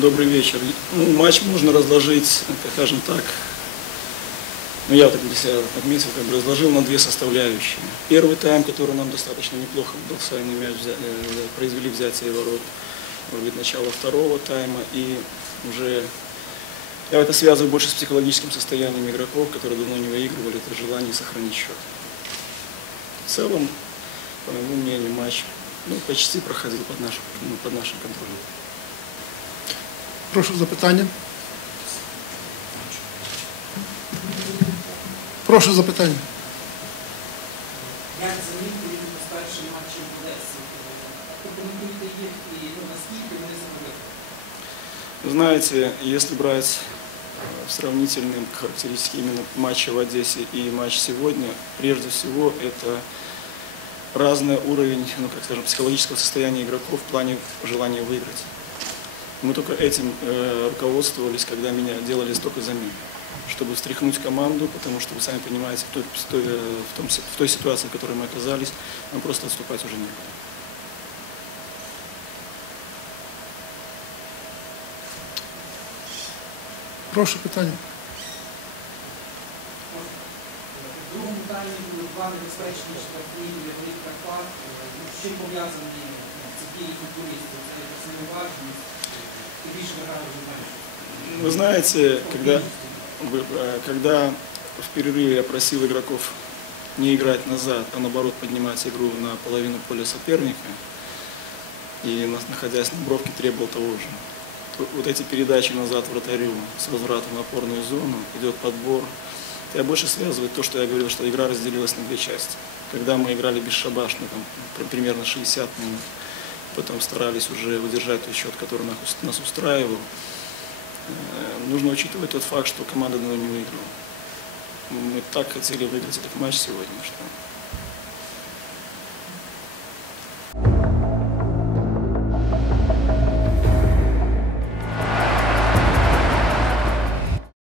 Добрый вечер. Ну, матч можно разложить, скажем так, ну я так для себя отметил, как бы разложил на две составляющие. Первый тайм, который нам достаточно неплохо удался, они мяч взя- э, произвели взятие ворот. Может быть, начало второго тайма и уже я это связываю больше с психологическим состоянием игроков, которые давно не выигрывали, это желание сохранить счет. В целом, по моему мнению, матч ну, почти проходил под нашим, ну, под нашим контролем. Прошу запитання. Прошу запитання. Як замітили з першим матчем в Одесі? Прокоментуйте їх і ну, наскільки вони зробили? Вы знаете, если брать э, сравнительные характеристики именно матча в Одессе и матч сегодня, прежде всего это разный уровень, ну как скажем, психологического состояния игроков в плане желания выиграть. Мы только этим э, руководствовались, когда меня делали столько замен, чтобы встряхнуть команду, потому что вы сами понимаете, в той, в той, э, в том си- в той ситуации, в которой мы оказались, нам просто отступать уже некуда. Прошу питання. В другому таймі були два небезпечні штрафні для Велик Карпат. Ну, з чим пов'язані ці дії футболістів? Це якась вы знаете, когда, э, когда в перерыве я просил игроков не играть назад, а наоборот поднимать игру на половину поля соперника, и на- находясь на бровке требовал того же. Вот эти передачи назад вратарю с возвратом в опорную зону, идет подбор. Я больше связываю то, что я говорил, что игра разделилась на две части. Когда мы играли бесшабашно, там, пр- примерно 60 минут, потом старались уже удержать тот счет, который нас ус- нас устраивал, Э, Нужно учитывать тот факт, что команда давно не выиграла. Мы так хотели выиграть этот матч сегодня, что